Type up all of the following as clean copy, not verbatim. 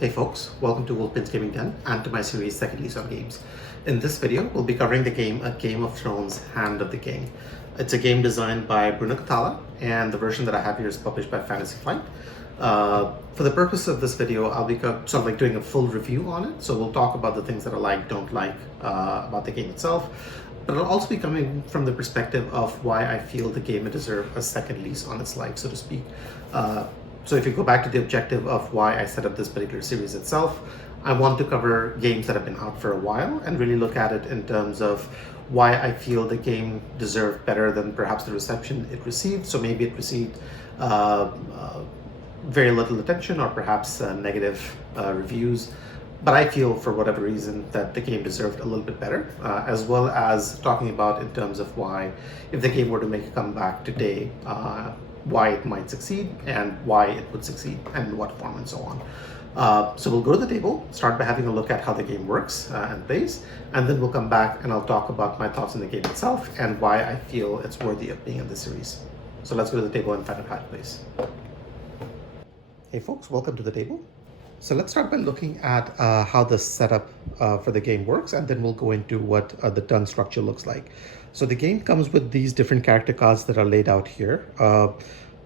Hey folks, welcome to Wolfpin's Gaming Den and to my series Second Lease on Games. In this video, we'll be covering the game A Game of Thrones Hand of the King. It's a game designed by Bruno Cathala, and the version that I have here is published by Fantasy Flight. For the purpose of this video, I'll be sort of like doing a full review on it, so we'll talk about the things that I like, don't like about the game itself. But it'll also be coming from the perspective of why I feel the game deserves a second lease on its life, so to speak. So if you go back to the objective of why I set up this particular series itself, I want to cover games that have been out for a while and really look at it in terms of why I feel the game deserved better than perhaps the reception it received. So maybe it received very little attention or perhaps negative reviews. But I feel, for whatever reason, that the game deserved a little bit better, as well as talking about in terms of why, if the game were to make a comeback today, why it might succeed and why it would succeed and in what form and so on. So we'll go to the table, start by having a look at how the game works and plays, and then we'll come back and I'll talk about my thoughts on the game itself and why I feel it's worthy of being in this series. So let's go to the table and find out how it plays. Hey folks, welcome to the table. So let's start by looking at how the setup for the game works, and then we'll go into what the turn structure looks like. So the game comes with these different character cards that are laid out here.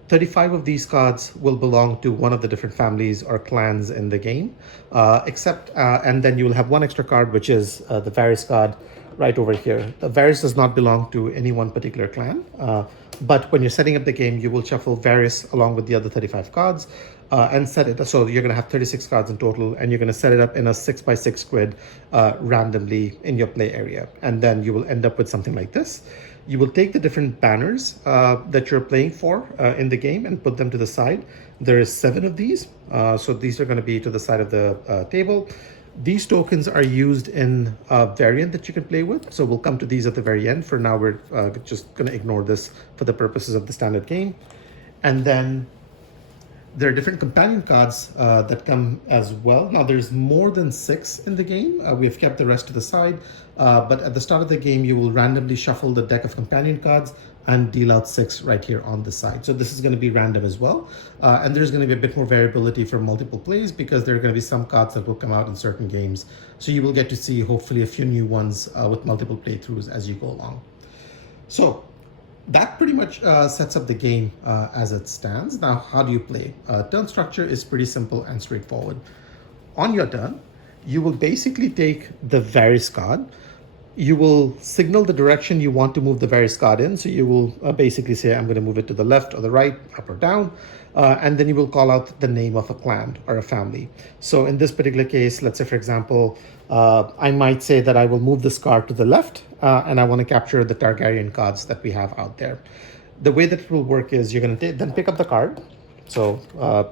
35 of these cards will belong to one of the different families or clans in the game, and then you will have one extra card, which is the Varys card right over here. The Varys does not belong to any one particular clan, but when you're setting up the game, you will shuffle Varys along with the other 35 cards and set it. So you're going to have 36 cards in total, and you're going to set it up in a 6x6 grid randomly in your play area. And then you will end up with something like this. You will take the different banners that you're playing for in the game and put them to the side. There is 7 of these. So these are going to be to the side of the table. These tokens are used in a variant that you can play with. So we'll come to these at the very end. For now, we're just going to ignore this for the purposes of the standard game. And then there are different companion cards that come as well. Now there's more than 6 in the game. We've kept the rest to the side, but at the start of the game, you will randomly shuffle the deck of companion cards and deal out 6 right here on the side. So this is going to be random as well. And there's going to be a bit more variability for multiple plays because there are going to be some cards that will come out in certain games. So you will get to see hopefully a few new ones with multiple playthroughs as you go along. So that pretty much sets up the game as it stands. Now, how do you play? Turn structure is pretty simple and straightforward. On your turn, you will basically take the Varys card. You will signal the direction you want to move the Varys card in. So you will basically say, I'm going to move it to the left or the right, up or down. And then you will call out the name of a clan or a family. So in this particular case, let's say, for example, I might say that I will move this card to the left and I want to capture the Targaryen cards that we have out there. The way that it will work is you're going to then pick up the card. So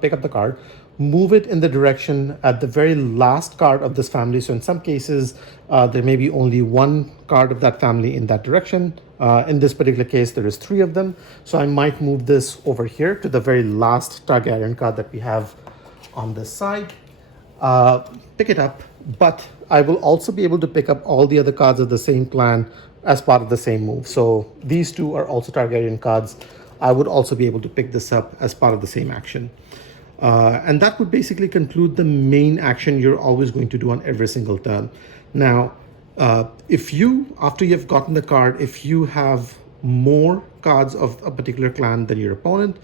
pick up the card, move it in the direction at the very last card of this family. So in some cases, there may be only one card of that family in that direction. In this particular case, there is 3 of them. So I might move this over here to the very last Targaryen card that we have on this side. Pick it up, but I will also be able to pick up all the other cards of the same clan as part of the same move. So these 2 are also Targaryen cards. I would also be able to pick this up as part of the same action. And that would basically conclude the main action you're always going to do on every single turn. Now, if you, after you've gotten the card, if you have more cards of a particular clan than your opponent,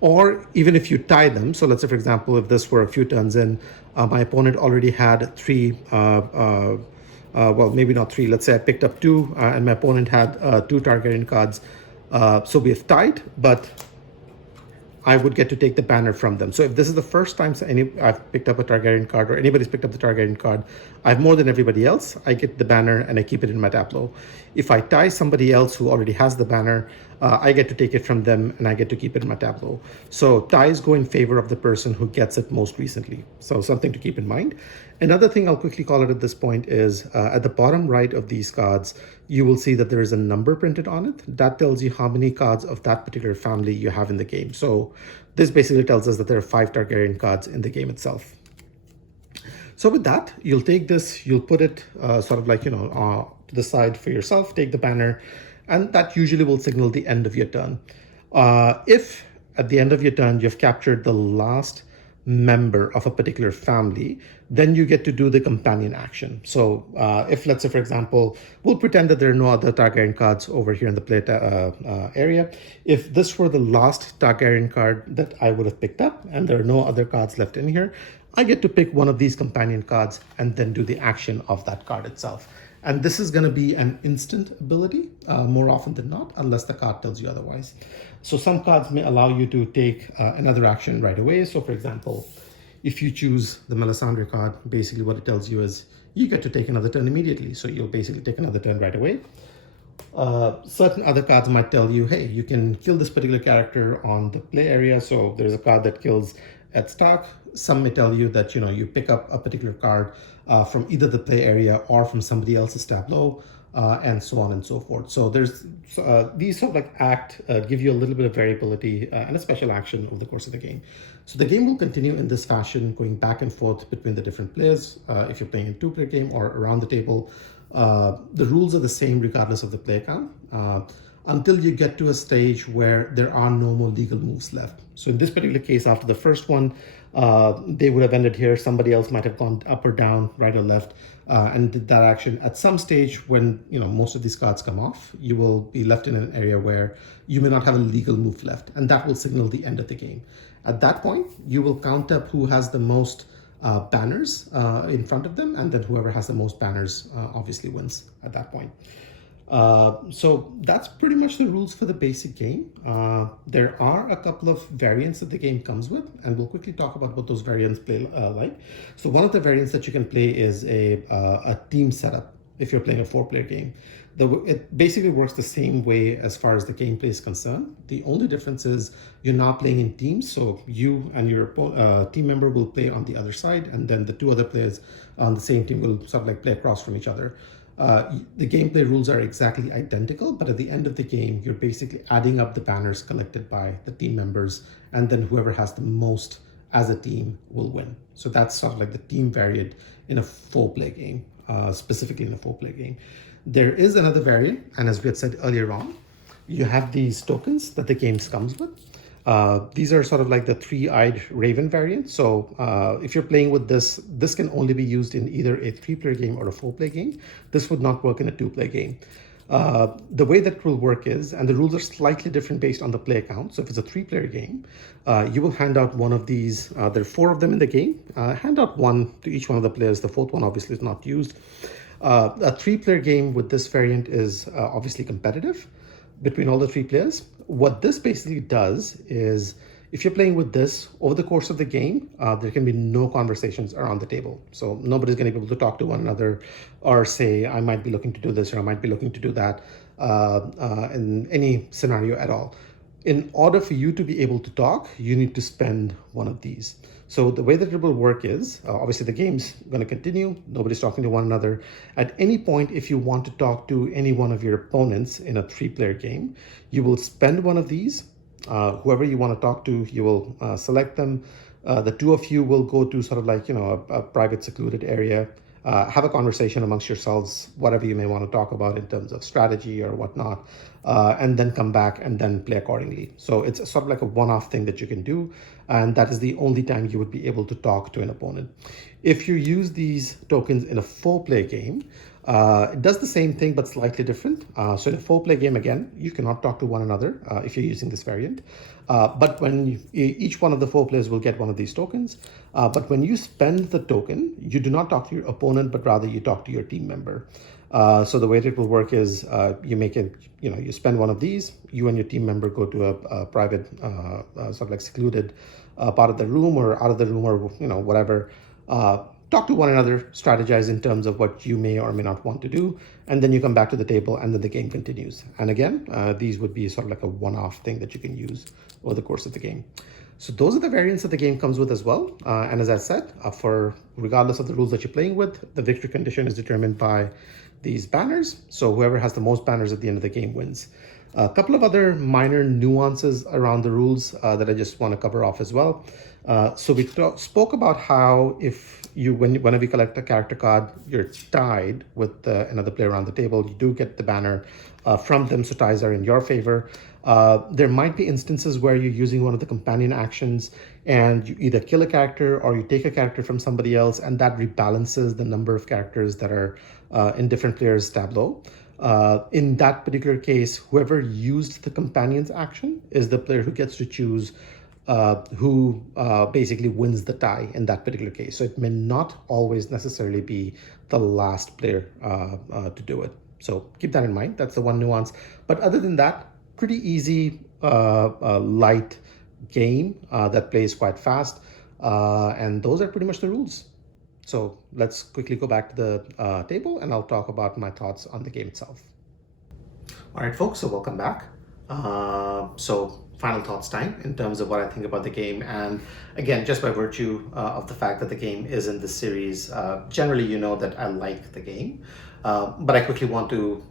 or even if you tie them, so let's say, for example, if this were a few turns in, my opponent already had 3, well, maybe not 3, let's say I picked up 2, and my opponent had 2 Targaryen cards. So we have tied, but I would get to take the banner from them. So if this is the first time I've picked up a Targaryen card or anybody's picked up the Targaryen card, I have more than everybody else. I get the banner and I keep it in my tableau. If I tie somebody else who already has the banner, I get to take it from them and I get to keep it in my tableau. So ties go in favor of the person who gets it most recently. So something to keep in mind. Another thing I'll quickly call it at this point is at the bottom right of these cards, you will see that there is a number printed on it. That tells you how many cards of that particular family you have in the game. So this basically tells us that there are 5 Targaryen cards in the game itself. So with that, you'll take this, you'll put it sort of like, to the side for yourself, take the banner, and that usually will signal the end of your turn. If at the end of your turn, you've captured the last member of a particular family, then you get to do the companion action. So if, let's say, for example, we'll pretend that there are no other Targaryen cards over here in the play area. If this were the last Targaryen card that I would have picked up and there are no other cards left in here, I get to pick one of these companion cards and then do the action of that card itself. And this is going to be an instant ability more often than not, unless the card tells you otherwise. So some cards may allow you to take another action right away. So for example, if you choose the Melisandre card, basically what it tells you is you get to take another turn immediately. So you'll basically take another turn right away. Certain other cards might tell you, hey, you can kill this particular character on the play area. So there's a card that kills Ed Stark. Some may tell you that, you pick up a particular card from either the play area or from somebody else's tableau, and so on and so forth. So there's these sort of like give you a little bit of variability and a special action over the course of the game. So the game will continue in this fashion, going back and forth between the different players. If you're playing a two-player game or around the table, the rules are the same regardless of the play count, until you get to a stage where there are no more legal moves left. So in this particular case, after the first one, they would have ended here. Somebody else might have gone up or down, right or left, and did that action. At some stage when most of these cards come off, you will be left in an area where you may not have a legal move left, and that will signal the end of the game. At that point, you will count up who has the most banners in front of them, and then whoever has the most banners obviously wins at that point. So that's pretty much the rules for the basic game. There are a couple of variants that the game comes with, and we'll quickly talk about what those variants play like. So one of the variants that you can play is a team setup if you're playing a 4-player game. It basically works the same way as far as the gameplay is concerned. The only difference is you're not playing in teams, so you and your team member will play on the other side, and then the two other players on the same team will sort of like play across from each other. The gameplay rules are exactly identical, but at the end of the game, you're basically adding up the banners collected by the team members, and then whoever has the most as a team will win. So that's sort of like the team variant in a 4-player game, specifically in a 4-player game. There is another variant, and as we had said earlier on, you have these tokens that the game comes with. These are sort of like the 3-eyed raven variant. So if you're playing with this can only be used in either a 3-player game or a 4-player game. This would not work in a 2-player game. The way that will work is, and the rules are slightly different based on the play count. So if it's a 3-player game, you will hand out one of these. There are 4 of them in the game. Hand out one to each one of the players. The 4th one obviously is not used. A 3-player game with this variant is obviously competitive between all the 3 players. What this basically does is, if you're playing with this over the course of the game, there can be no conversations around the table. So nobody's going to be able to talk to one another or say, I might be looking to do this or I might be looking to do that in any scenario at all. In order for you to be able to talk, you need to spend one of these. So the way that it will work is, obviously the game's going to continue. Nobody's talking to one another. At any point, if you want to talk to any one of your opponents in a 3-player game, you will spend one of these. Whoever you want to talk to, you will select them. The 2 of you will go to sort of like, a private secluded area, have a conversation amongst yourselves, whatever you may want to talk about in terms of strategy or whatnot, and then come back and then play accordingly. So it's sort of like a one-off thing that you can do, and that is the only time you would be able to talk to an opponent. If you use these tokens in a 4-player game, it does the same thing but slightly different. So in a 4-player game, again, you cannot talk to one another if you're using this variant. But when each one of the 4 players will get one of these tokens. But when you spend the token, you do not talk to your opponent, but rather you talk to your team member. So the way it will work is you spend one of these, you and your team member go to a private, sort of like secluded part of the room or out of the room or whatever. Talk to one another, strategize in terms of what you may or may not want to do, and then you come back to the table and then the game continues. And again, these would be sort of like a one-off thing that you can use over the course of the game. So those are the variants that the game comes with as well. And as I said, for regardless of the rules that you're playing with, the victory condition is determined by these banners. So whoever has the most banners at the end of the game wins. A couple of other minor nuances around the rules that I just want to cover off as well. So we spoke about how if whenever you collect a character card, you're tied with another player around the table. You do get the banner from them, so ties are in your favor. There might be instances where you're using one of the companion actions and you either kill a character or you take a character from somebody else, and that rebalances the number of characters that are in different players' tableau. In that particular case, whoever used the companion's action is the player who gets to choose who basically wins the tie in that particular case. So it may not always necessarily be the last player to do it. So keep that in mind. That's the one nuance. But other than that, pretty easy, light game that plays quite fast. And those are pretty much the rules. So let's quickly go back to the table and I'll talk about my thoughts on the game itself. All right, folks, so welcome back. So final thoughts time in terms of what I think about the game. And again, just by virtue of the fact that the game is in this series, generally you know that I like the game. But I quickly want to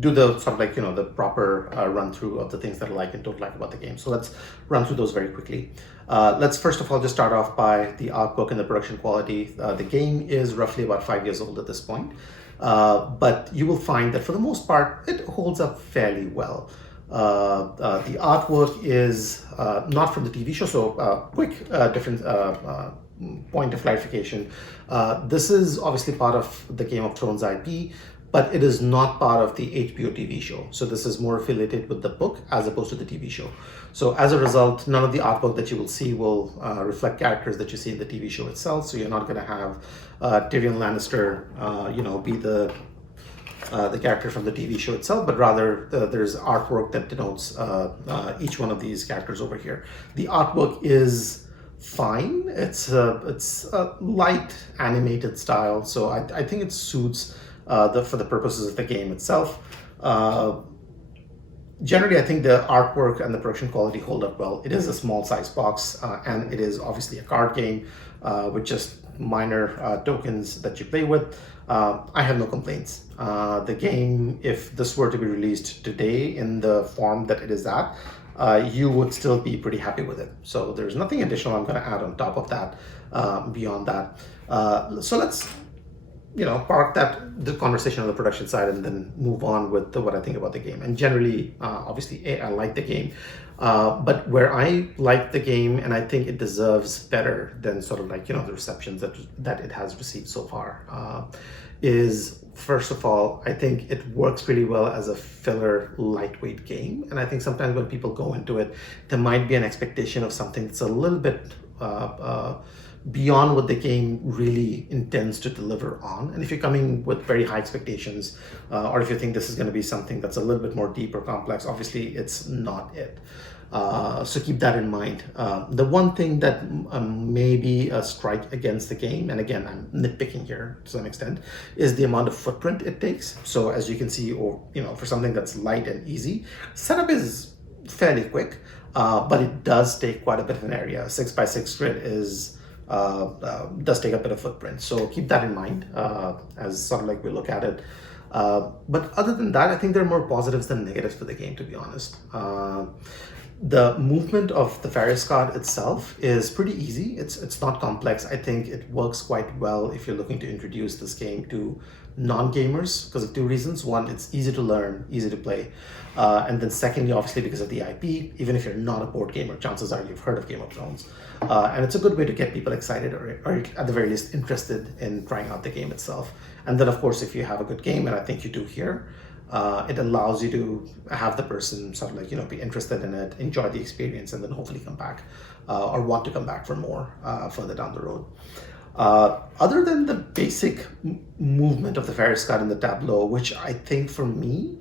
do the sort of like, the proper run through of the things that I like and don't like about the game. So let's run through those very quickly. Let's first of all just start off by the art book and the production quality. The game is roughly about 5 years old at this point. But you will find that for the most part, it holds up fairly well. The artwork is not from the TV show, so quick different point of clarification. This is obviously part of the Game of Thrones IP, but it is not part of the HBO TV show. So this is more affiliated with the book as opposed to the TV show. So as a result, none of the artwork that you will see will reflect characters that you see in the TV show itself. So you're not going to have Tyrion Lannister, be the character from the TV show itself, but rather there's artwork that denotes each one of these characters over here. The artwork is fine. It's a light animated style, so I think it suits for the purposes of the game itself. Generally, I think the artwork and the production quality hold up well. It is a small size box, and it is obviously a card game with just minor tokens that you play with. I have no complaints. The game, if this were to be released today in the form that it is at, you would still be pretty happy with it. So there's nothing additional I'm going to add on top of that, beyond that. So let's park the conversation on the production side and then move on with what I think about the game. And generally, obviously, I like the game. But where I like the game and I think it deserves better than sort of like, the receptions that it has received so far, is first of all, I think it works pretty well as a filler lightweight game. And I think sometimes when people go into it, there might be an expectation of something that's a little bit beyond what the game really intends to deliver on. And if you're coming with very high expectations, or if you think this is going to be something that's a little bit more deep or complex, obviously it's not it. So keep that in mind. The one thing that may be a strike against the game, and again, I'm nitpicking here to some extent, is the amount of footprint it takes. So as you can see, or for something that's light and easy, setup is fairly quick, but it does take quite a bit of an area. 6x6 grid does take a bit of footprint. So keep that in mind as sort of like we look at it. But other than that, I think there are more positives than negatives for the game, to be honest. The movement of the Faris card itself is pretty easy. It's not complex. I think it works quite well if you're looking to introduce this game to non-gamers because of two reasons. One, it's easy to learn, easy to play. And then secondly, obviously because of the IP, even if you're not a board gamer, chances are you've heard of Game of Thrones. And it's a good way to get people excited or at the very least interested in trying out the game itself. And then of course, if you have a good game, and I think you do here, it allows you to have the person sort of like, be interested in it, enjoy the experience, and then hopefully come back or want to come back for more further down the road. Other than the basic movement of the Faris card in the tableau, which I think for me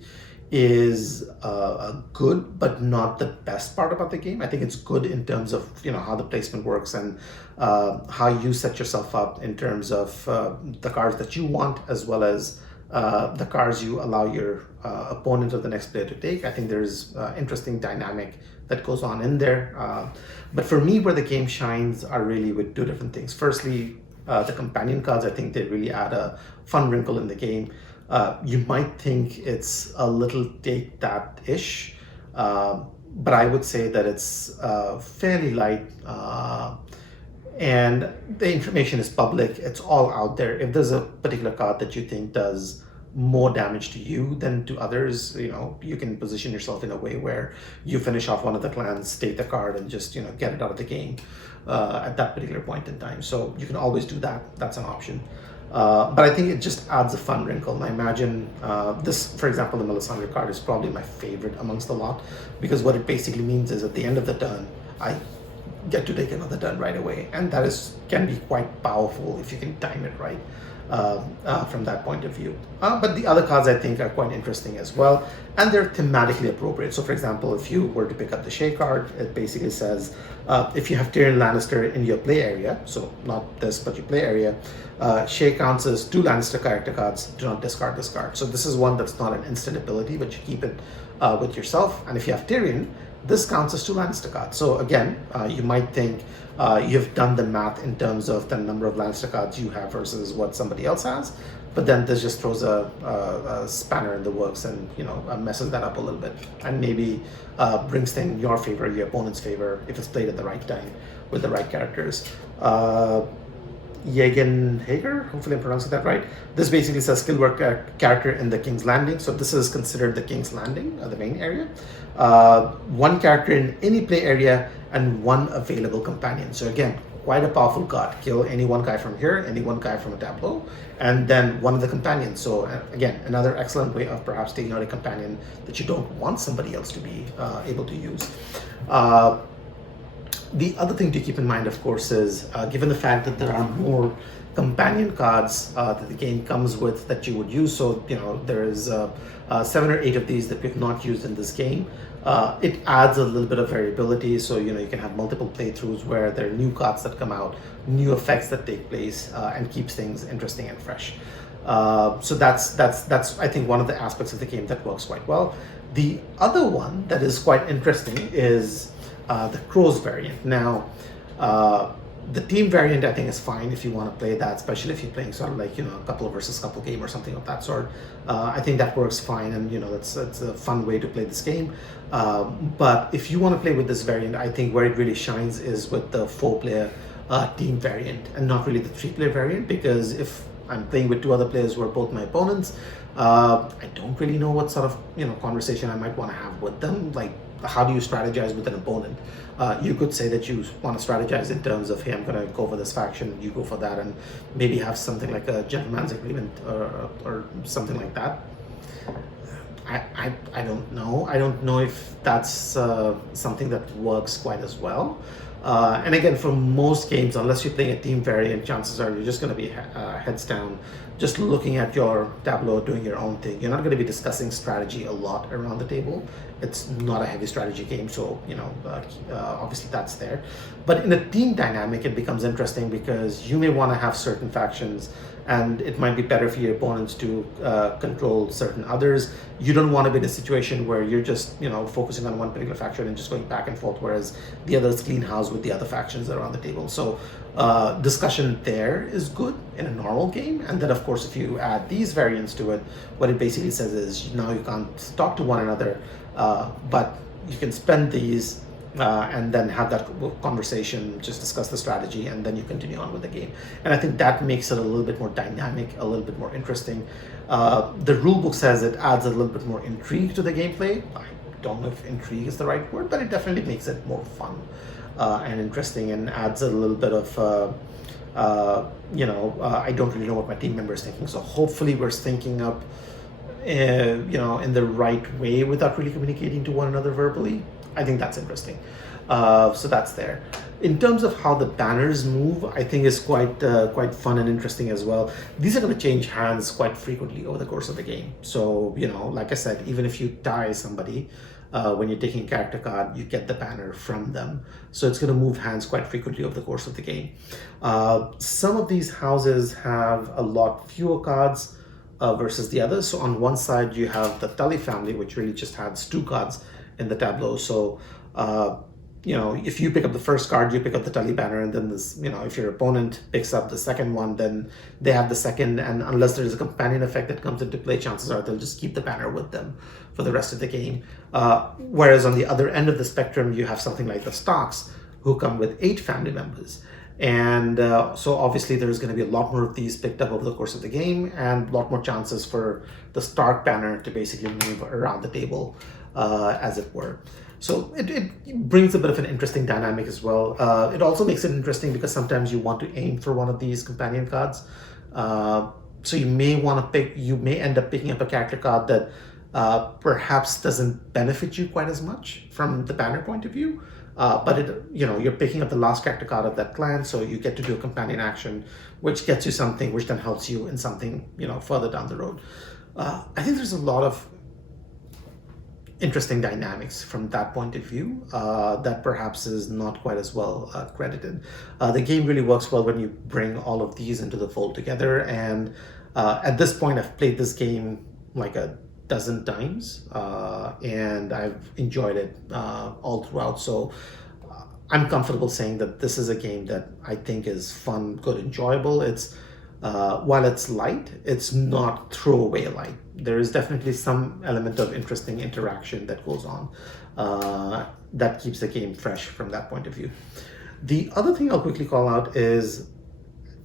is a good but not the best part about the game. I think it's good in terms of how the placement works and how you set yourself up in terms of the cards that you want, as well as the cards you allow your opponent or the next player to take. I think there's interesting dynamic that goes on in there. But for me, where the game shines are really with two different things. Firstly, the companion cards, I think they really add a fun wrinkle in the game. You might think it's a little take that-ish, but I would say that it's fairly light. And the information is public. It's all out there. If there's a particular card that you think does more damage to you than to others, you can position yourself in a way where you finish off one of the clans, take the card, and just get it out of the game at that particular point in time. So you can always do that. That's an option. But I think it just adds a fun wrinkle. And I imagine this, for example, the Melisandre card is probably my favorite amongst the lot, because what it basically means is at the end of the turn, I get to take another turn right away, and that can be quite powerful if you can time it right from that point of view. But the other cards I think are quite interesting as well, and they're thematically appropriate. So for example, if you were to pick up the Shay card, it basically says if you have Tyrion Lannister in your play area, so not this but your play area, Shay counts as 2 Lannister character cards. Do not discard this card. So this is one that's not an instant ability, but you keep it with yourself. And if you have Tyrion, this counts as 2 Lannister cards. So again, you might think you've done the math in terms of the number of Lannister cards you have versus what somebody else has, but then this just throws a spanner in the works and messes that up a little bit, and maybe brings things in your favor, your opponent's favor, if it's played at the right time with the right characters. Jagen Hager, hopefully I'm pronouncing that right. This basically says skill work character in the King's Landing. So this is considered the King's Landing, the main area. 1 character in any play area and 1 available companion. So again, quite a powerful card. Kill any one guy from here, any one guy from a tableau, and then 1 of the companions. So again, another excellent way of perhaps taking out a companion that you don't want somebody else to be able to use. The other thing to keep in mind, of course, is given the fact that there are more companion cards that the game comes with that you would use. So, there is 7 or 8 of these that we've not used in this game. It adds a little bit of variability. So, you can have multiple playthroughs where there are new cards that come out, new effects that take place, and keeps things interesting and fresh. So that's I think one of the aspects of the game that works quite well. The other one that is quite interesting is the Crows variant. Now, the team variant I think is fine if you want to play that, especially if you're playing sort of like a couple versus couple game or something of that sort. I think that works fine, and that's a fun way to play this game. But if you want to play with this variant, I think where it really shines is with the 4-player team variant, and not really the 3-player variant, because if I'm playing with 2 other players who are both my opponents, I don't really know what sort of conversation I might want to have with them. Like, how do you strategize with an opponent? You could say that you want to strategize in terms of, hey, I'm going to go for this faction, you go for that, and maybe have something like a gentleman's agreement or something like that. I don't know. I don't know if that's something that works quite as well. And again, for most games, unless you're playing a team variant, chances are you're just going to be heads down, just looking at your tableau, doing your own thing. You're not going to be discussing strategy a lot around the table. It's not a heavy strategy game, so obviously that's there. But in a team dynamic, it becomes interesting because you may want to have certain factions, and it might be better for your opponents to control certain others. You don't want to be in a situation where you're just focusing on one particular faction and just going back and forth, whereas the others clean house with the other factions that are on the table. So discussion there is good in a normal game. And then of course, if you add these variants to it, what it basically says is now you can't talk to one another, but you can spend these and then have that conversation, just discuss the strategy, and then you continue on with the game. And I think that makes it a little bit more dynamic, a little bit more interesting. The rulebook says it adds a little bit more intrigue to the gameplay. I don't know if intrigue is the right word, but it definitely makes it more fun and interesting, and adds a little bit of I don't really know what my team member is thinking, so hopefully we're syncing up in the right way without really communicating to one another verbally. I think that's interesting. So that's there. In terms of how the banners move, I think is quite fun and interesting as well. These are going to change hands quite frequently over the course of the game. So, like I said, even if you tie somebody, when you're taking a character card, you get the banner from them. So it's going to move hands quite frequently over the course of the game. Some of these houses have a lot fewer cards versus the others. So on one side, you have the Tully family, which really just has 2 cards in the tableau. So if you pick up the first card, you pick up the Tully banner, and then if your opponent picks up the second one, then they have the second, and unless there's a companion effect that comes into play, chances are they'll just keep the banner with them for the rest of the game. Whereas on the other end of the spectrum, you have something like the Stocks, who come with 8 family members. And so obviously there's going to be a lot more of these picked up over the course of the game, and a lot more chances for the Stark banner to basically move around the table, as it were. So it brings a bit of an interesting dynamic as well. It also makes it interesting because sometimes you want to aim for one of these companion cards. So you may end up picking up a character card that perhaps doesn't benefit you quite as much from the banner point of view. But you're picking up the last character card of that clan, so you get to do a companion action, which gets you something, which then helps you in something, further down the road. I think there's a lot of interesting dynamics from that point of view that perhaps is not quite as well credited. The game really works well when you bring all of these into the fold together, and at this point I've played this game like a dozen times, and I've enjoyed it all throughout. So I'm comfortable saying that this is a game that I think is fun, good, enjoyable. It's while it's light, it's not throwaway light. There is definitely some element of interesting interaction that goes on that keeps the game fresh from that point of view. The other thing I'll quickly call out is,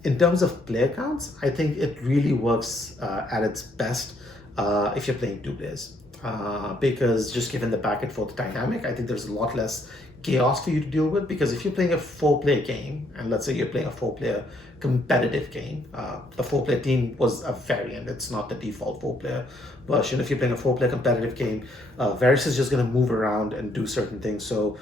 in terms of player counts, I think it really works at its best if you're playing 2 players. Because just given the back and forth dynamic, I think there's a lot less chaos for you to deal with. Because if you're playing a 4-player game, and let's say you're playing a 4-player competitive game, the 4-player team was a variant, it's not the default 4-player version. If you're playing a 4-player competitive game, Varys is just going to move around and do certain things. So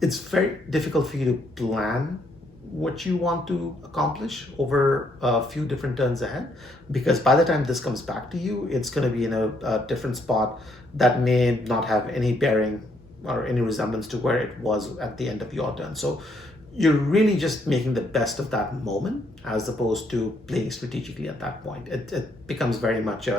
it's very difficult for you to plan what you want to accomplish over a few different turns ahead, because by the time this comes back to you, it's going to be in a different spot that may not have any bearing or any resemblance to where it was at the end of your turn. So you're really just making the best of that moment, as opposed to playing strategically at that point. It becomes very much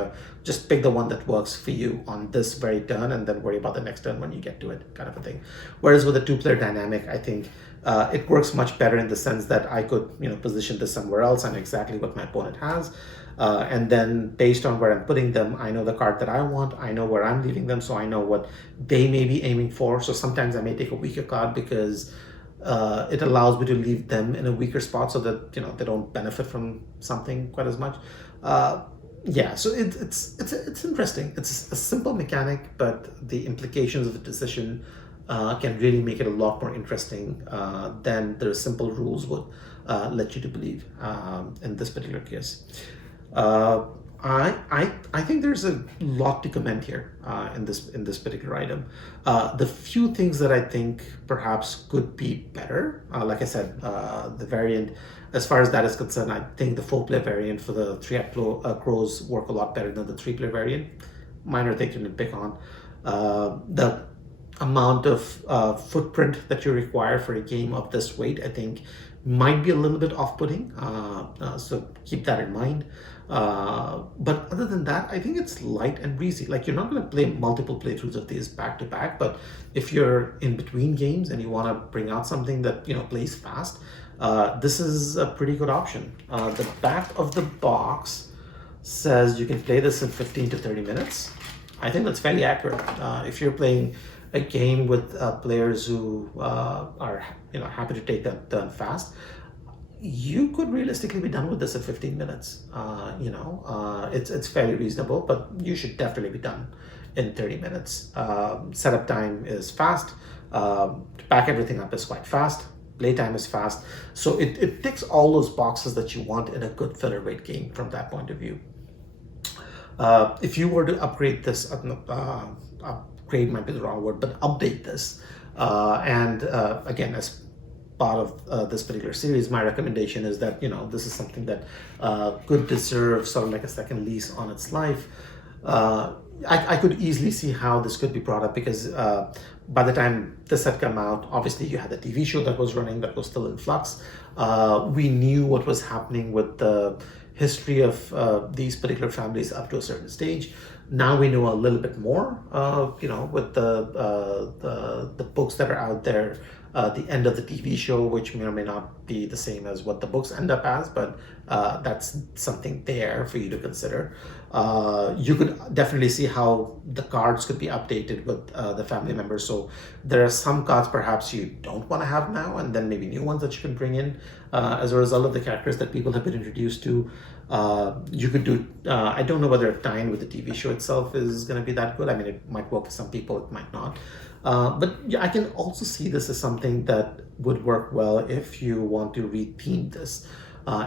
just pick the one that works for you on this very turn, and then worry about the next turn when you get to it, kind of a thing. Whereas with a 2-player dynamic, I think it works much better in the sense that I could position this somewhere else. I know exactly what my opponent has, and then based on where I'm putting them, I know the card that I want, I know where I'm leaving them, so I know what they may be aiming for. So sometimes I may take a weaker card because it allows me to leave them in a weaker spot, so that they don't benefit from something quite as much. Yeah, so it's interesting. It's a simple mechanic, but the implications of the decision can really make it a lot more interesting than the simple rules would let you to believe in this particular case. I think there's a lot to commend here in this particular item. The few things that I think perhaps could be better, like I said, the variant, as far as that is concerned, I think the 4-player variant for the 3-up crows work a lot better than the 3-player variant. Minor thing to nitpick on. The amount of footprint that you require for a game of this weight, I think, might be a little bit off-putting, so keep that in mind. But other than that, I think it's light and breezy. Like, you're not going to play multiple playthroughs of these back to back, but if you're in between games and you want to bring out something that plays fast, this is a pretty good option. The back of the box says you can play this in 15 to 30 minutes. I think that's fairly accurate. If you're playing a game with players who are happy to take that turn fast, you could realistically be done with this in 15 minutes. It's fairly reasonable, but you should definitely be done in 30 minutes. Setup time is fast. To back everything up is quite fast. Playtime is fast. So it ticks all those boxes that you want in a good featherweight game from that point of view. If you were to upgrade this, upgrade might be the wrong word, but update this, and again, as part of this particular series, my recommendation is that this is something that could deserve sort of like a second lease on its life. I could easily see how this could be brought up, because by the time this had come out, obviously you had the TV show that was running that was still in flux. We knew what was happening with the history of these particular families up to a certain stage. Now we know a little bit more, with the books that are out there, the end of the TV show, which may or may not be the same as what the books end up as, but that's something there for you to consider. You could definitely see how the cards could be updated with the family members. So there are some cards perhaps you don't want to have now, and then maybe new ones that you can bring in as a result of the characters that people have been introduced to. You could do, I don't know whether a tie-in with the TV show itself is going to be that good. I mean, it might work for some people, it might not. But yeah, I can also see this as something that would work well if you want to retheme this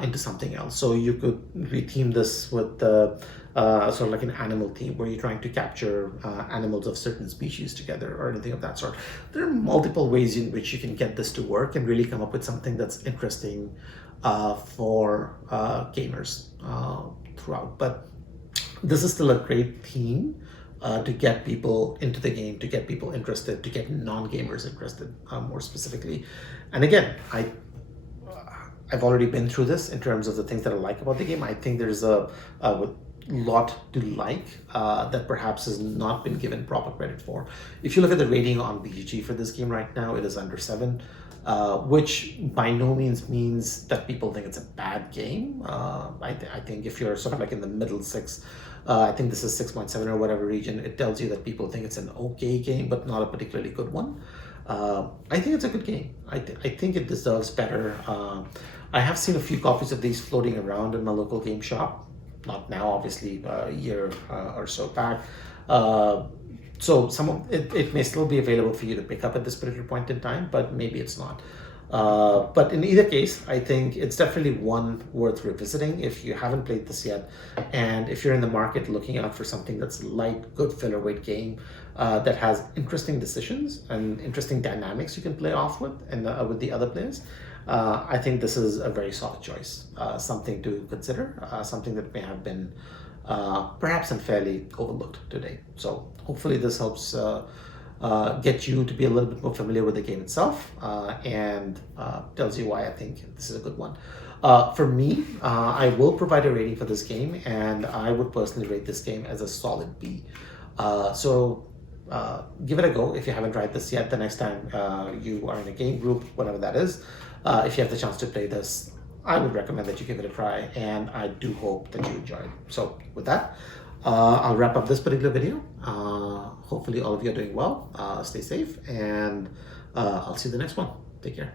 into something else. So you could retheme this with the sort of like an animal theme where you're trying to capture animals of certain species together or anything of that sort. There are multiple ways in which you can get this to work and really come up with something that's interesting for gamers throughout. But this is still a great theme to get people into the game, to get people interested, to get non-gamers interested more specifically. And again, I've already been through this in terms of the things that I like about the game. I think there's a lot to like that perhaps has not been given proper credit for. If you look at the rating on BGG for this game right now, it is under 7, which by no means means that people think it's a bad game. I think if you're sort of like in the middle 6, I think this is 6.7 or whatever region, it tells you that people think it's an okay game, but not a particularly good one. I think it's a good game. I think it deserves better. I have seen a few copies of these floating around in my local game shop. Not now, obviously, a year or so back. So some of it may still be available for you to pick up at this particular point in time, but maybe it's not. But in either case, I think it's definitely one worth revisiting if you haven't played this yet. And if you're in the market looking out for something that's light, good filler weight game that has interesting decisions and interesting dynamics you can play off with and with the other players, I think this is a very solid choice. Something to consider, something that may have been perhaps unfairly overlooked today. So hopefully this helps get you to be a little bit more familiar with the game itself and tells you why I think this is a good one. For me, I will provide a rating for this game, and I would personally rate this game as a solid B. So give it a go if you haven't tried this yet. The next time you are in a game group, whatever that is, if you have the chance to play this, I would recommend that you give it a try, and I do hope that you enjoy it. So with that, I'll wrap up this particular video. Hopefully all of you are doing well. Stay safe, and I'll see you in the next one. Take care.